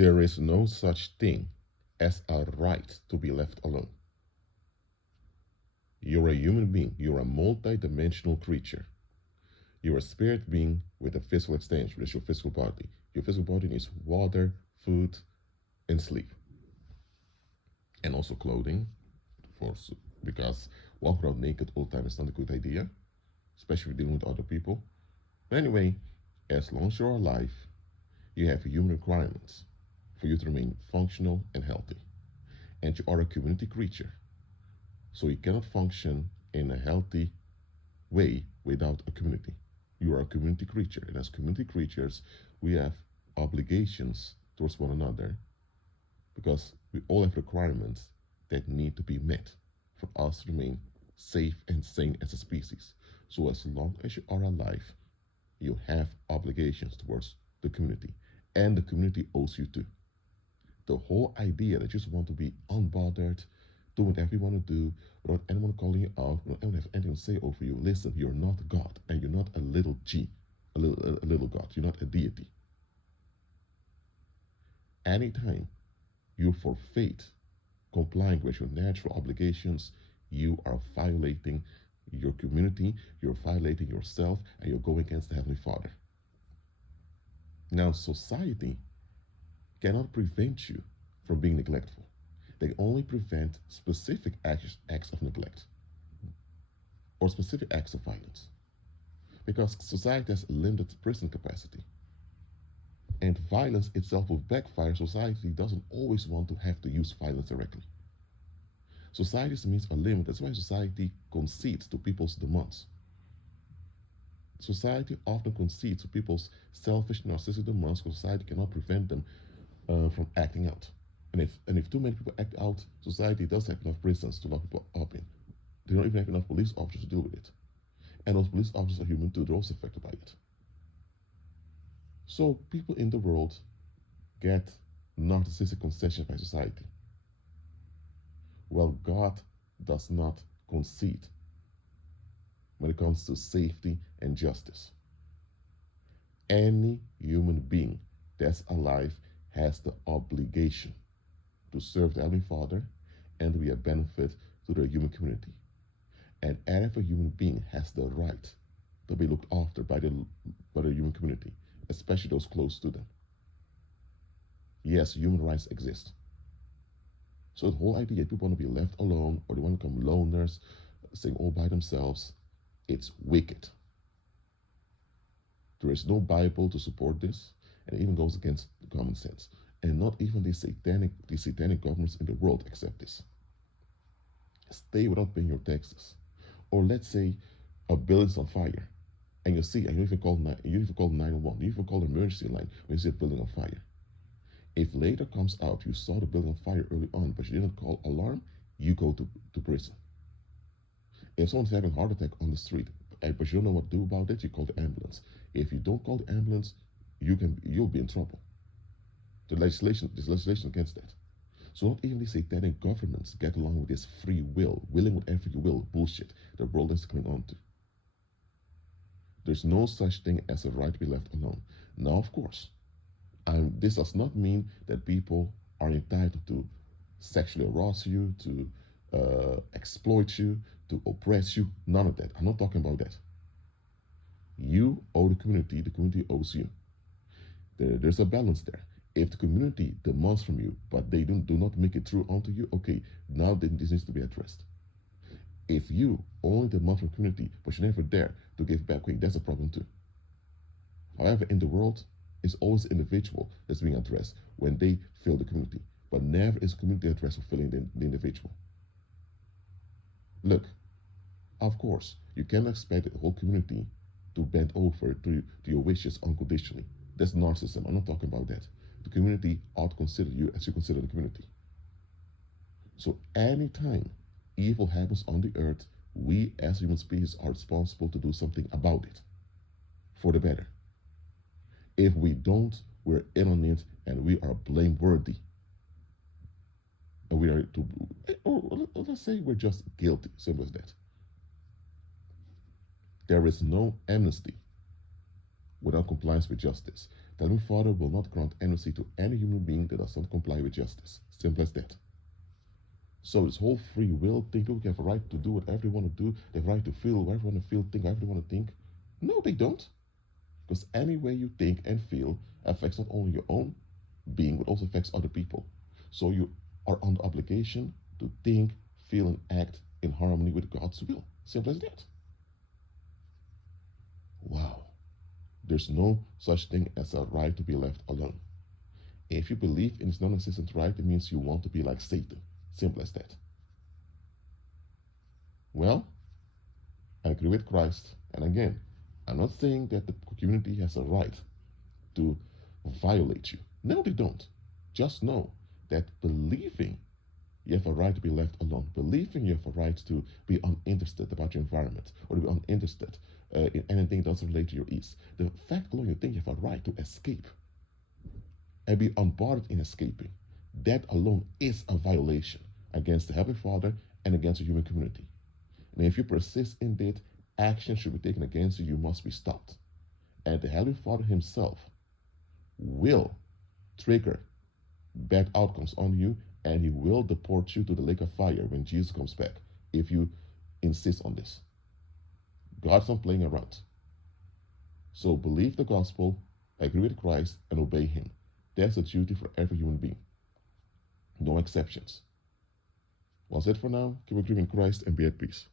There is no such thing as a right to be left alone. You're a human being. You're a multi-dimensional creature. You're a spirit being with a physical extension, which is your physical body. Your physical body needs water, food, and sleep. And also clothing, for, because walking around naked all the time is not a good idea, especially dealing with other people. But anyway, as long as you're alive, you have human requirements for you to remain functional and healthy. And you are a community creature. So you cannot function in a healthy way without a community. You are a community creature. And as community creatures, we have obligations towards one another because we all have requirements that need to be met for us to remain safe and sane as a species. So as long as you are alive, you have obligations towards the community, and the community owes you too. The whole idea that you just want to be unbothered, do whatever you want to do, without anyone calling you out, without anyone have anything to say over you. Listen, you're not God, and you're not a little g, a little God. You're not a deity. Anytime you forfeit complying with your natural obligations, you are violating your community, you're violating yourself, and you're going against the Heavenly Father. Now, society cannot prevent you from being neglectful. They only prevent specific acts of neglect or specific acts of violence, because society has limited prison capacity. And violence itself will backfire. Society doesn't always want to have to use violence directly. Society's means are limited. That's why society concedes to people's demands. Society often concedes to people's selfish, narcissistic demands because society cannot prevent them from acting out. And if too many people act out, society does have enough prisons to lock people up in. They don't even have enough police officers to deal with it. And those police officers are human too. They're also affected by it. So people in the world get narcissistic concessions by society. Well, God does not concede when it comes to safety and justice. Any human being that's alive has the obligation to serve the Heavenly Father and to be a benefit to the human community. And every human being has the right to be looked after by the human community, especially those close to them. Yes, human rights exist. So the whole idea that people want to be left alone or they want to become loners, staying all by themselves, it's wicked. There is no Bible to support this, and it even goes against common sense. And not even the satanic governments in the world accept this. Stay without paying your taxes. Or let's say a building's on fire, and you even call 911, you even call the emergency line when you see a building on fire. If later comes out you saw the building on fire early on, but you didn't call alarm, you go to prison. If someone's having a heart attack on the street, but you don't know what to do about it, you call the ambulance. If you don't call the ambulance, you'll be in trouble. There's legislation against that. So not even the satanic governments get along with this free will, willing whatever you will bullshit the world is coming on to. There's no such thing as a right to be left alone. Now, of course, this does not mean that people are entitled to sexually harass you, to exploit you, to oppress you. None of that. I'm not talking about that. You owe the community owes you. There's a balance there. If the community demands from you, but they do not make it through onto you, okay, now this needs to be addressed. If you only demand from the community, but you're never there to give back, okay, that's a problem too. However, in the world, it's always the individual that's being addressed when they fail the community, but never is the community addressed for failing the individual. Look, of course, you cannot expect the whole community to bend over to your wishes unconditionally. That's narcissism. I'm not talking about that. The community ought to consider you as you consider the community. So anytime evil happens on the earth, we as human species are responsible to do something about it for the better. If we don't, we're in on it and we are blameworthy. And we are or let's say we're just guilty, simple as that. There is no amnesty without compliance with justice. The Heavenly Father will not grant any mercy to any human being that does not comply with justice. Simple as that. So this whole free will thing, people have a right to do whatever they want to do. They have a right to feel whatever they want to feel, think whatever they want to think. No, they don't. Because any way you think and feel affects not only your own being, but also affects other people. So you are under obligation to think, feel, and act in harmony with God's will. Simple as that. Wow. There's no such thing as a right to be left alone. If you believe in this non-existent right, it means you want to be like Satan. Simple as that. Well, I agree with Christ. And again, I'm not saying that the community has a right to violate you. No, they don't. Just know that believing you have a right to be left alone, believing you have a right to be uninterested about your environment, or to be uninterested in anything that doesn't relate to your ease. The fact alone you think you have a right to escape and be unbothered in escaping, that alone is a violation against the Heavenly Father and against the human community. And if you persist in that, action should be taken against you. You must be stopped. And the Heavenly Father himself will trigger bad outcomes on you, and he will deport you to the lake of fire when Jesus comes back if you insist on this. God's not playing around. So believe the gospel, agree with Christ, and obey him. That's a duty for every human being. No exceptions. Well, that's it for now. Keep agreeing in Christ and be at peace.